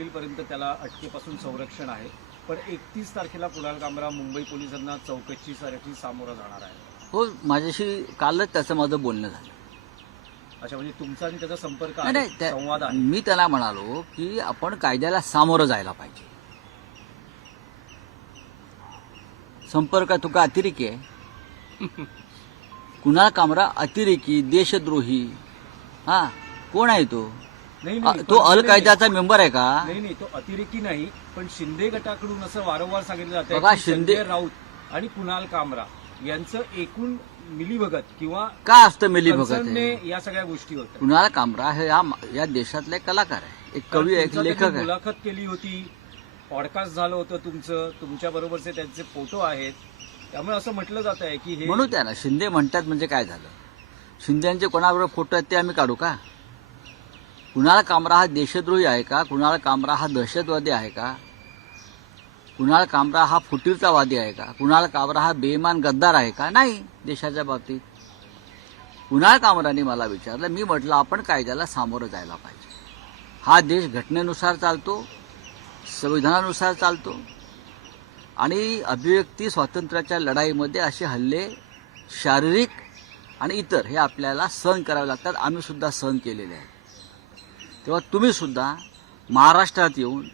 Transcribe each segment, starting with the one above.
एप्रिलपर्यंत त्याला अटकेपासून संरक्षण आहे, पण 31 तारखेला कुणाल कामरा मुंबई पोलिसांना चौकशीसाठी सामोरा जाणार आहे. हो, माझ्याशी कालच त्याचं माझं बोलणं झालं. अच्छा, म्हणजे तुमचा आणि त्याचा संपर्क नाही, आहे, संवाद आहे. मी त्याला म्हणालो की आपण कायद्याला सामोरं जायला पाहिजे. संपर्क तुका अतिरेकी आहे. कुणाल कामरा अतिरेकी, देशद्रोही, हा कोण आहे तो? नाही, तो अल कायद्याचा मेंबर आहे का? नाही, तो अतिरेकी नाही, पण शिंदे गटाकडून असं वारंवार सांगितलं जातं बघा, की शिंदे संजय राऊत आणि कुणाल कामरा यांचं एकूण मिलीभगत किंवा का असतं मिलीभगत कन्सर्नने आहे? या सगळ्या गोष्टी होत्या. कुणाल कामरा हे या देशातला एक कलाकार आहे, एक कवी आहे, एक तुमचं लेखक त्यांनी आहे. मुलाखत केली होती, पॉडकास्ट झालं होतं तुमचं, तुमच्या बरोबरचे त्यांचे फोटो आहेत, त्यामुळे असं म्हटलं जात आहे की हे म्हणू त्या ना, शिंदे म्हणतात म्हणजे काय झालं? शिंदेचे कोणाबरोबर फोटो आहेत ते आम्ही काढू का? कुणाल कामरा हा देशद्रोही आहे का? कुणाल कामरा हा दहशतवादी आहे का? कुणाल कामरा हा फुटीरतावादी आहे का? कुणाल कामरा हा बेईमान गद्दार आहे का? नाही. देशाच्या बाबतीत कुणाल कामराने मला विचारलं, मी म्हटलं आपण कायद्याला सामोरं जायला पाहिजे. हा देश घटनेनुसार चालतो, संविधानानुसार चालतो, आणि अभिव्यक्ती स्वातंत्र्याच्या लढाईमध्ये असे हल्ले शारीरिक आणि इतर हे आपल्याला सहन करावे लागतात. आम्ही सुद्धा सहन केलेले आहे. तेव्हा तुम्ही सुद्धा महाराष्ट्रात येऊन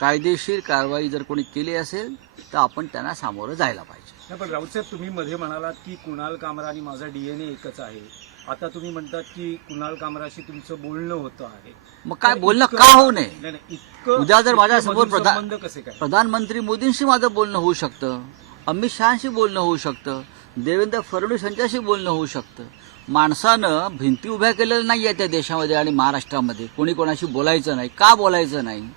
कायदेशीर कारवाई जर कोणी केली असेल तर आपण त्यांना सामोरं जायला पाहिजे. नाही, पण राऊत साहेब, तुम्ही मध्ये म्हणालात की कुणाल कामरा आणि माझा DNA एकच आहे. आता तुम्ही म्हणतात की कुणाल कामराशी तुमचं बोलणं होतं आहे. मग काय बोलणं इतकं- का होऊ नये? नाही, इतकं उद्या जर माझ्यासमोर मधुर संबंध कसे काय? प्रधानमंत्री मोदींशी माझं बोलणं होऊ शकतं, अमित शहाशी बोलणं होऊ शकतं, देवेंद्र फडणवीस यांच्याशी बोलणं होऊ शकतं. माणसानं भिंती उभ्या केलेल्या नाही आहे त्या देशामध्ये आणि महाराष्ट्रामध्ये. कोणी कोणाशी बोलायचं नाही, का बोलायचं नाही?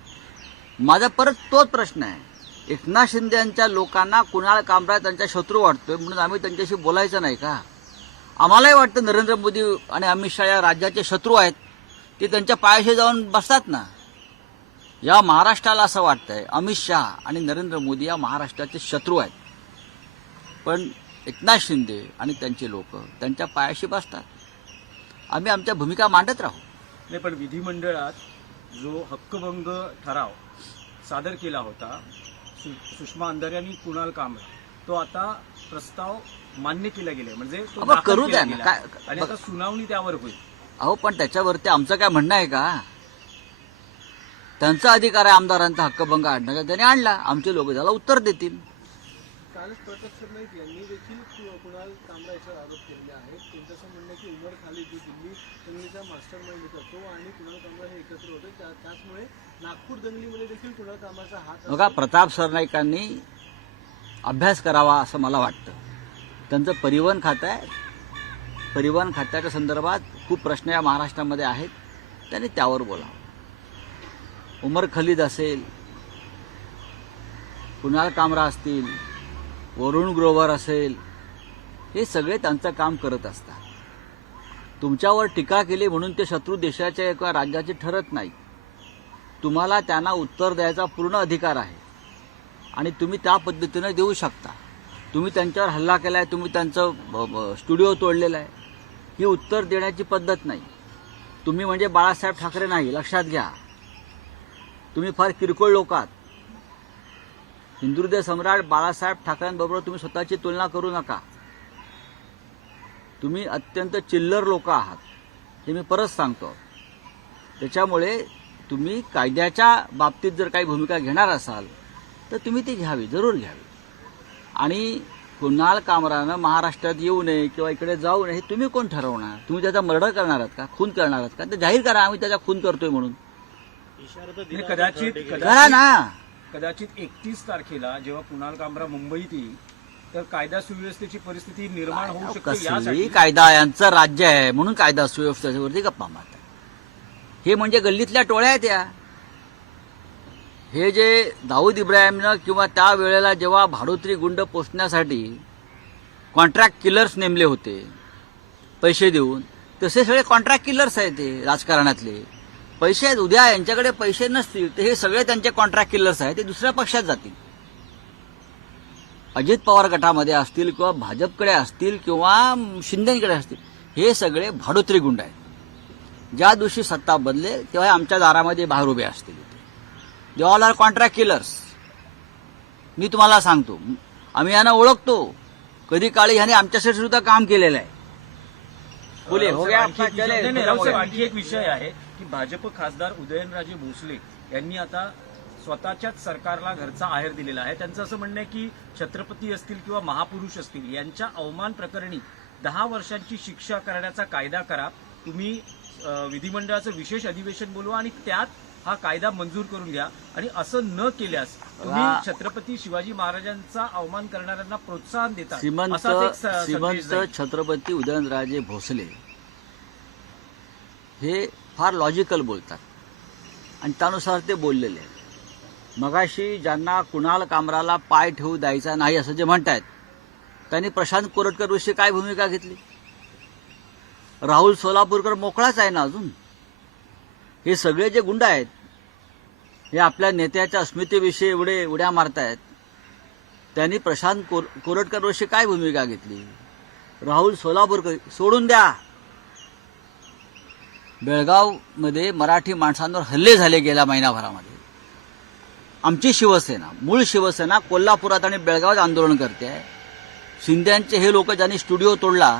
माझा परत तोच प्रश्न आहे. एकनाथ शिंदे यांच्या लोकांना कुणाल कामरा त्यांचा शत्रू वाटतोय म्हणून आम्ही त्यांच्याशी बोलायचं नाही का? आम्हालाही वाटतं नरेंद्र मोदी आणि अमित शहा या राज्याचे शत्रू आहेत, ते त्यांच्या पायाशी जाऊन बसतात ना. या महाराष्ट्राला असं वाटतंय अमित शहा आणि नरेंद्र मोदी या महाराष्ट्राचे शत्रू आहेत, पण एकनाथ शिंदे आणि त्यांचे लोक त्यांच्या पायाशी बसतात. आम्ही आमच्या भूमिका मांडत राहू. नाही, पण विधिमंडळात जो हक्कभंग ठराव सादर केला होता सुषमा अंधारे आणि कुणाल कामरा, तो आता प्रस्ताव मान्य केला गेलाय, म्हणजे तो अबा, दाखल करू केला द्या ना. गेलाय. काय- आणि आता सुनावणी त्यावर होईल. अहो, पण त्याच्यावरती आमचं काय म्हणणं आहे का? त्यांचा अधिकार आहे आमदारांचा हक्कभंग आणण्याचा, त्याने आणला. आमचे लोक त्याला उत्तर देतील. कालच प्रताप सरनाईक यांनी देखील कुणाल कामरा याच्यावर आरोप केलेले आहेत. त्यांचं असं म्हणणं आहे की उमर खालिद जो दिल्ली दंगलीचा मास्टर माइंड होता, तो आणि कुणाल कामरा हे एकत्र होते. त्याचमुळे नागपूर दंगलीमध्ये देखील कुणाल कामराचा हात बघा, प्रताप सरनाईकांनी अभ्यास करावा असं मला वाटतं. त्यांचं परिवहन खातं आहे. परिवहन खात्याच्या संदर्भात खूप प्रश्न या महाराष्ट्रामध्ये आहेत, त्यांनी त्यावर बोलावं. उमर खलीद असेल, कुणाल कामरा असतील, वरुण ग्रोवर असेल, हे सगळे त्यांचं काम करत असतात. तुमच्यावर टीका केली म्हणून ते शत्रू देशाचे किंवा राज्याचे ठरत नाही. तुम्हाला त्यांना उत्तर द्यायचा पूर्ण अधिकार आहे आणि तुम्ही त्या पद्धतीनं देऊ शकता. तुम्ही त्यांच्यावर हल्ला केला आहे, तुम्ही त्यांचं स्टुडिओ तोडलेलं आहे, ही उत्तर देण्याची पद्धत नाही. तुम्ही म्हणजे बाळासाहेब ठाकरे नाही, लक्षात घ्या. तुम्ही फार किरकोळ लोक आहात. हिंदुहृदय सम्राट बाळासाहेब ठाकरेंबरोबर तुम्ही स्वतःची तुलना करू नका. तुम्ही अत्यंत चिल्लर लोक आहात, हे मी परत सांगतो. त्याच्यामुळे तुम्ही कायद्याच्या बाबतीत जर काही भूमिका घेणार असाल तर तुम्ही ती घ्यावी, जरूर घ्यावी. आणि कुणाल कामरानं महाराष्ट्रात येऊ नये किंवा इकडे जाऊ नये हे तुम्ही कोण ठरवणार? तुम्ही त्याचा मर्डर करणार आहात का? खून करणार आहात का? ते जाहीर करा आम्ही त्याचा खून करतोय म्हणून. नाही, कदाचित करा ना. कदाचित 31 तारखेला जेव्हा कुणाल कामरा मुंबईत येईल तर कायदा सुव्यवस्थेची परिस्थिती निर्माण होऊ शकते. कसली यासाठी कायदा, यांचं राज्य आहे म्हणून कायदा सुव्यवस्थेवरती गप्पा मारतात. हे म्हणजे गल्लीतल्या टोळ्या आहेत या. हे जे दाऊद इब्राहिमनं किंवा त्या वेळेला जेव्हा भाडोत्री गुंड पोचण्यासाठी कॉन्ट्रॅक्ट किलर्स नेमले होते पैसे देऊन, तसे सगळे कॉन्ट्रॅक्ट किलर्स आहेत ते राजकारणातले. पैसे आहेत, उद्या यांच्याकडे पैसे नसतील तर हे सगळे त्यांचे कॉन्ट्रॅक्ट किलर्स आहेत, ते दुसऱ्या पक्षात जातील. अजित पवार गटामध्ये असतील किंवा भाजपकडे असतील किंवा शिंदेकडे असतील, हे सगळे भाडोत्री गुंड आहेत. ज्या दिवशी सत्ता बदलेल तेव्हा आमच्या दारामध्ये बाहेर उभे असतील. They all are contract killers. मी तुम्हाला सांगतो, आम्ही यांना ओळखतो. कधी काळी ह्याने आमच्यासाठी सुद्धा काम केलेलं आहे. बोले हो गया आपका, चले. नाही, राऊत साहेब, आणखी एक विषय आहे की भाजप खासदार उदयनराजे भोसले यांनी आता स्वतःच्याच सरकारला घरचा आहेर दिलेला आहे. त्यांचं असं म्हणणं आहे की छत्रपती असतील किंवा महापुरुष असतील यांच्या अवमान प्रकरणी 10 वर्षांची शिक्षा करण्याचा कायदा करा. तुम्ही विधिमंडळाचं विशेष अधिवेशन बोलवा आणि त्यात हा कायदा मंजूर करून घ्या. आणि असं न केल्यास तुम्ही छत्रपती शिवाजी महाराजांचा अवमान करणाऱ्यांना प्रोत्साहन देता. असाच एक संदेश श्रीमंत जाईल. छत्रपती उदयनराजे भोसले हे फार लॉजिकल बोलतात आणि त्यानुसार ते बोललेले आहेत. मगाशी ज्यांना कुणाल कामराला पाय ठेवू द्यायचा नाही असं जे म्हणतायत, त्यांनी प्रशांत कोरटकर विषयी काय भूमिका घेतली? राहुल सोलापूरकर मोकळाच आहे ना अजून. हे सगळे जे गुंड आहेत हे आपल्या नेत्याच्या अस्मितेविषयी एवढे उड्या मारतायत. त्यांनी प्रशांत कोरटकर विषयी काय भूमिका घेतली? राहुल सोलापूरकर सोडून द्या. बेळगावमध्ये मराठी माणसांवर हल्ले झाले गेल्या महिनाभरामध्ये. आमची शिवसेना, मूळ शिवसेना कोल्हापुरात आणि बेळगावात आंदोलन करते आहे. शिंद्यांचे हे लोक ज्यांनी स्टुडिओ तोडला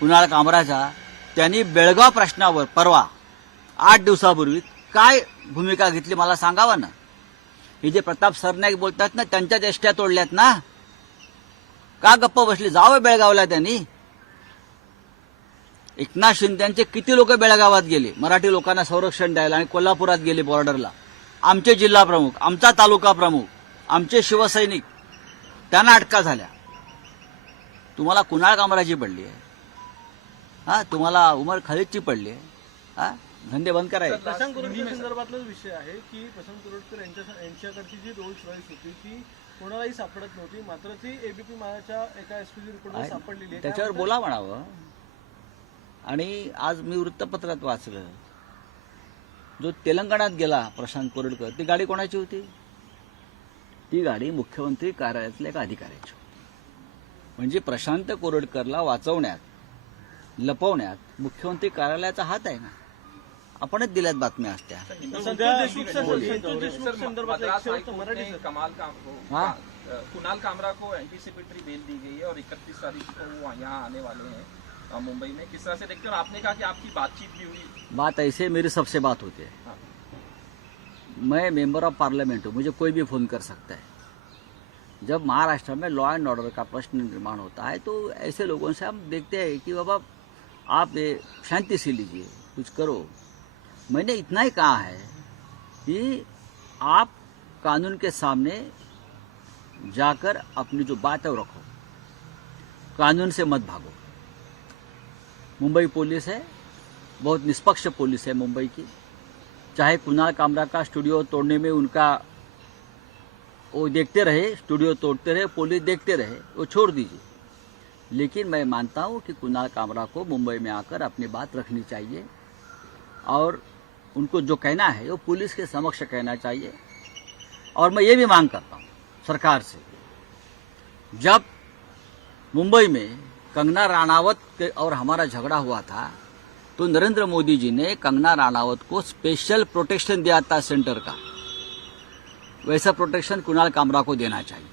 कुणाल कामराचा, त्यांनी बेळगाव प्रश्नावर परवा 8 दिवसापूर्वी काय भूमिका घेतली मला सांगावं ना. हे जे प्रताप सरनाईक बोलतात ना, त्यांच्याच एसट्या तोडल्यात ना. का गप्प बसले? जावं बेळगावला त्यांनी. एकनाथ शिंदेचे किती लोक बेळगावात गेले मराठी लोकांना संरक्षण द्यायला आणि कोल्हापुरात गेले बॉर्डरला. आमचे जिल्हा प्रमुख, आमचा तालुका प्रमुख, आमचे शिवसैनिक, त्यांना अटका झाल्या. तुम्हाला कुणाल कामराची पडली आहे, हा? तुम्हाला उमर खालिदची पडली आहे, हा? धंदे बंद करायचे. प्रशांत कोरटकर संदर्भातलाच विषय आहे की प्रशांत कोरटकर यांच्याकडची जी रोल्स रॉयस होती ती कोणालाही सापडत नव्हती, मात्र ती एबीपी माझ्या एका एसपीजी रिपोर्टवर सापडलेली आहे. त्याच्यावर बोला म्हणावं. आणि आज मी वृत्तपत्रात वाचलं, जो तेलंगणात गेला प्रशांत कोरटकर, ती गाडी कोणाची होती? ती गाडी मुख्यमंत्री कार्यालयातल्या एका अधिकाऱ्याची होती. म्हणजे प्रशांत कोरटकरला वाचवण्यात, लपवण्यात मुख्यमंत्री कार्यालयाचा हात आहे ना. आपणच दिल्यात बातम्या असत्या. कुणाल कामरा को एंटीसिपेटरी बेल दी गई है और 31 तारीख को वो यहाँ आने वाले हैं मुंबई में. किस तरह से देखते हैं? और आपने कहा कि आपकी बातचीत भी हुई. बात ऐसे मेरी सबसे बात होती है. मैं मेंबर ऑफ पार्लियामेंट हूँ, मुझे कोई भी फोन कर सकता है. जब महाराष्ट्र में लॉ एंड ऑर्डर का प्रश्न निर्माण होता है तो ऐसे लोगों से हम देखते हैं कि बाबा आप शांति से लीजिए, कुछ करो. मैंने इतना ही कहा है कि आप कानून के सामने जाकर अपनी जो बात है वो रखो, कानून से मत भागो. मुंबई पुलिस है, बहुत निष्पक्ष पुलिस है मुंबई की. चाहे कुणाल कामरा का स्टूडियो तोड़ने में उनका वो देखते रहे, स्टूडियो तोड़ते रहे, पुलिस देखते रहे, वो छोड़ दीजिए. लेकिन मैं मानता हूँ कि कुणाल कामरा को मुंबई में आकर अपनी बात रखनी चाहिए और उनको जो कहना है वो पुलिस के समक्ष कहना चाहिए. और मैं ये भी मांग करता हूँ सरकार से, जब मुंबई में कंगना राणावत और हमारा झगड़ा हुआ था तो नरेंद्र मोदी जी ने कंगना राणावत को स्पेशल प्रोटेक्शन दिया था सेंटर का. वैसा प्रोटेक्शन कुणाल कामरा को देना चाहिए.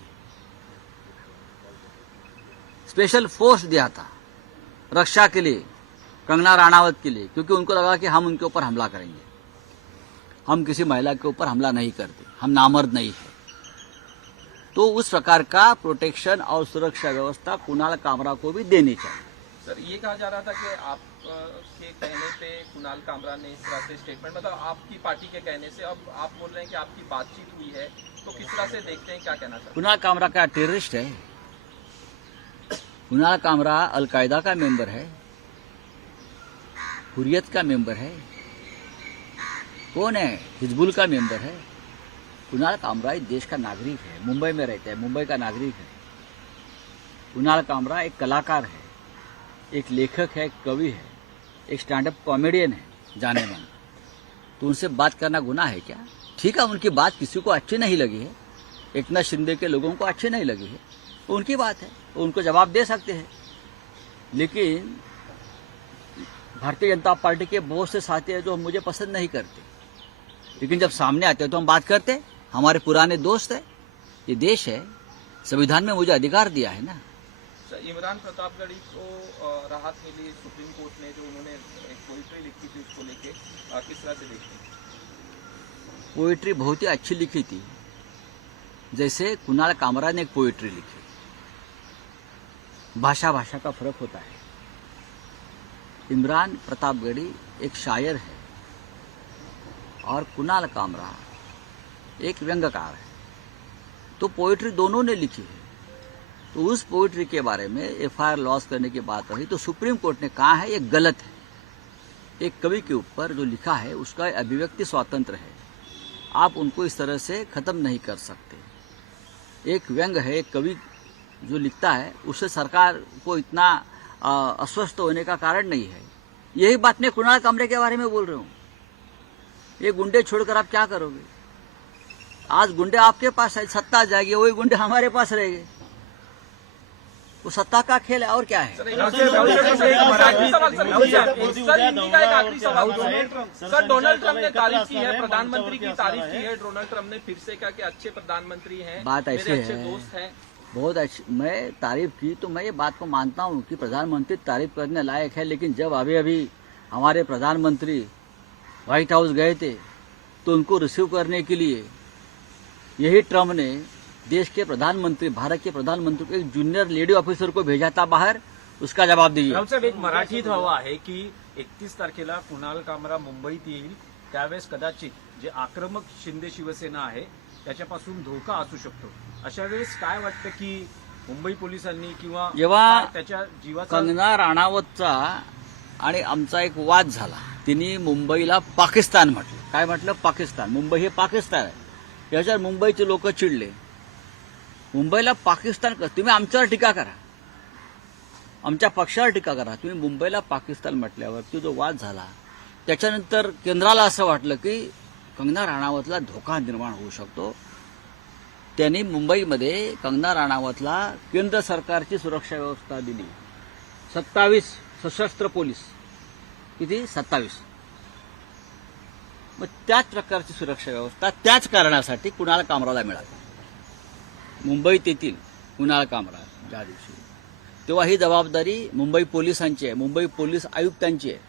स्पेशल फोर्स दिया था रक्षा के लिए, कंगना राणावत के लिए, क्योंकि उनको लगा कि हम उनके ऊपर हमला करेंगे. हम किसी महिला के ऊपर हमला नहीं करते, हम नामर्द नहीं है. तो उस प्रकार का प्रोटेक्शन और सुरक्षा व्यवस्था कुणाल कामरा को भी देनी चाहिए. सर, ये कहा जा रहा था कि आप के कहने पे कुणाल कामरा ने इस तरह से स्टेटमेंट, मतलब आपकी पार्टी के कहने से, अब आप बोल रहे हैं कि आपकी बातचीत हुई है, तो किस तरह से देखते हैं, क्या कहना चाहते हैं? कुणाल कामरा का टेररिस्ट है. कुणाल कामरा अलकायदा का मेंबर है, हुर्रियत का मेंबर है, कौन है, हिजबुल का मेंबर है. कुणाल कामरा इस देश का नागरिक है, मुंबई में रहता है, मुंबई का नागरिक है. कुणाल कामरा एक कलाकार है, एक लेखक है, एक कवि है, एक स्टैंड अप कॉमेडियन है जाने माना. तो उनसे बात करना गुनाह है क्या? ठीक है, उनकी बात किसी को अच्छी नहीं लगी है, एकनाथ शिंदे के लोगों को अच्छी नहीं लगी है, तो उनकी बात है, तो उनको जवाब दे सकते हैं. लेकिन भारतीय जनता पार्टी के बहुत से साथी हैं जो मुझे पसंद नहीं करते, लेकिन जब सामने आते हैं तो हम बात करते हैं. हमारे पुराने दोस्त है, ये देश है, संविधान में मुझे अधिकार दिया है ना। सर, इमरान प्रतापगढ़ी को राहत मिली सुप्रीम कोर्ट ने, जो उन्होंने एक पोइट्री लिखी थी उसको लेके, किस तरह से देखते हैं? पोइट्री बहुत ही अच्छी लिखी थी, जैसे कुणाल कामरा ने एक पोइट्री लिखी। भाषा भाषा का फर्क होता है। इमरान प्रतापगढ़ी एक शायर है और कुणाल कामरा एक व्यंग्यकार है, तो पोइट्री दोनों ने लिखी है। तो उस पोइट्री के बारे में एफआईआर लॉस करने की बात रही तो सुप्रीम कोर्ट ने कहा है ये गलत है। एक कवि के ऊपर जो लिखा है उसका अभिव्यक्ति स्वतंत्र है, आप उनको इस तरह से खत्म नहीं कर सकते। एक व्यंग है, एक कवि जो लिखता है उससे सरकार को इतना अस्वस्थ होने का कारण नहीं है। यही बात मैं कुणाल कामरे के बारे में बोल रहा हूँ। ये गुंडे छोड़कर आप क्या करोगे? आज गुंडे आपके पास है, सत्ता आ जाएगी, वही गुंडे हमारे पास रहेंगे। वो सत्ता का खेल है और क्या है। सर, हिंदी का एक आखिरी सवाल। सर, डोनाल्ड ट्रंप ने तारीफ की है, प्रधानमंत्री की तारीफ की है। डोनाल्ड ट्रंप ने फिर से कहा कि अच्छे प्रधानमंत्री हैं, बात ऐसी मेरे अच्छे है, दोस्त हैं। बहुत अच्छी। मैं तारीफ की तो मैं ये बात को मानता हूँ कि प्रधानमंत्री तारीफ करने लायक है, लेकिन जब अभी अभी हमारे प्रधानमंत्री व्हाइट हाउस गए थे तो उनको रिसीव करने के लिए यही ट्रम्प ने देश के प्रधानमंत्री, भारत के प्रधानमंत्री को एक जूनियर लेडी ऑफिसर को भेजा था बाहर। उसका जवाब दीजिए। राहुल साहेब, एक मराठीत हवा आहे की 31 तारखेला कुणाल कामरा मुंबईत येईल, त्यावेळेस कदाचित जे आक्रमक शिंदे शिवसेना आहे त्याच्यापासून धोका असू शकतो। अशा वेळेस काय वाटतं की मुंबई पोलिसांनी किंवा जेव्हा त्याच्या जीवाचा कंगना राणावतचा आणि आमचा एक वाद झाला, तिने मुंबईला पाकिस्तान म्हटलं। काय म्हटलं? पाकिस्तान। मुंबई हे पाकिस्तान आहे। याच्यावर मुंबईचे लोक चिडले। मुंबईला पाकिस्तान तुम्ही आमच्यावर टीका करा, आमच्या पक्षावर टीका करा, तुम्ही मुंबईला पाकिस्तान म्हटल्यावरती जो वाद झाला त्याच्यानंतर केंद्राला असं वाटलं की कंगना राणावतला धोका निर्माण होऊ शकतो। त्यांनी मुंबईमध्ये कंगना राणावतला केंद्र सरकारची सुरक्षा व्यवस्था दिली। 27 सशस्त्र पोलीस, किती? 27। मग त्याच प्रकारची सुरक्षा व्यवस्था त्याच कारणासाठी कुणाल कामराला मिळाली। मुंबईत येथील कुणाल कामरा ज्या दिवशी, तेव्हा ही जबाबदारी मुंबई पोलिसांची आहे, मुंबई पोलीस आयुक्तांची आहे,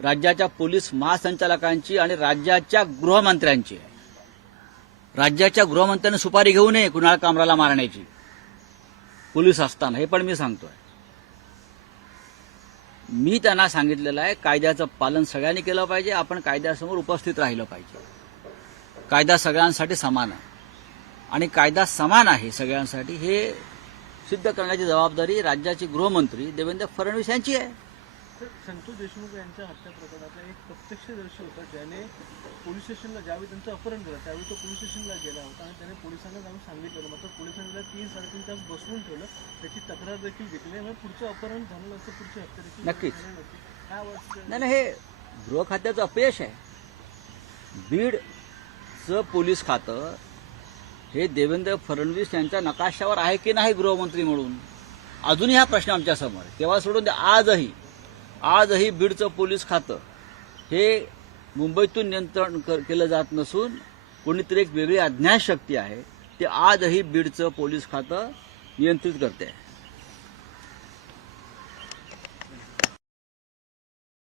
राज्याच्या पोलीस महासंचालकांची आणि राज्याच्या गृहमंत्र्यांची आहे। राज्याच्या गृहमंत्र्यांनी सुपारी घेऊ नये कुणाल कामराला मारण्याची पोलीस असताना, हे पण मी सांगतोय। मी त्यांना सांगितलेलं आहे कायद्याचं पालन सगळ्यांनी केलं पाहिजे, आपण कायद्यासमोर उपस्थित राहिलं पाहिजे। कायदा सगळ्यांसाठी समान आहे आणि कायदा समान आहे सगळ्यांसाठी हे सिद्ध करण्याची जबाबदारी राज्याचे गृहमंत्री देवेंद्र फडणवीस यांची आहे। संतोष देशमुख यांच्या हत्या प्रकरणाचा एक प्रत्यक्षदर्शी होता, ज्याने पोलीस स्टेशनला ज्यावेळी त्यांचं अपहरण झालं त्यावेळी तो पोलीस स्टेशनला गेला होता आणि त्याने पोलिसांना जाऊन सांगितलं, मात्र पोलिसांनी त्याला 3-3.5 तास बसवून ठेवलं, त्याची तक्रार देखील घेतली नाही। पुढचं अपहरण झालं नसतं, पुढची हत्या देखील नक्कीच झाली नसती। काय वाटतं? नाही, हे गृह खात्याचं अपयश आहे। बीडचं पोलीस खातं हे देवेंद्र फडणवीस यांच्या नकाशावर आहे की नाही गृहमंत्री म्हणून, अजूनही हा प्रश्न आमच्या समोर आहे। तेव्हा सोडून आजही बीडचं पोलीस खातं हे मुंबईतून नियंत्रण केलं जात नसून कोणीतरी एक वेगळी अज्ञात शक्ती आहे ते आजही बीडचं पोलीस खातं नियंत्रित करते आहे।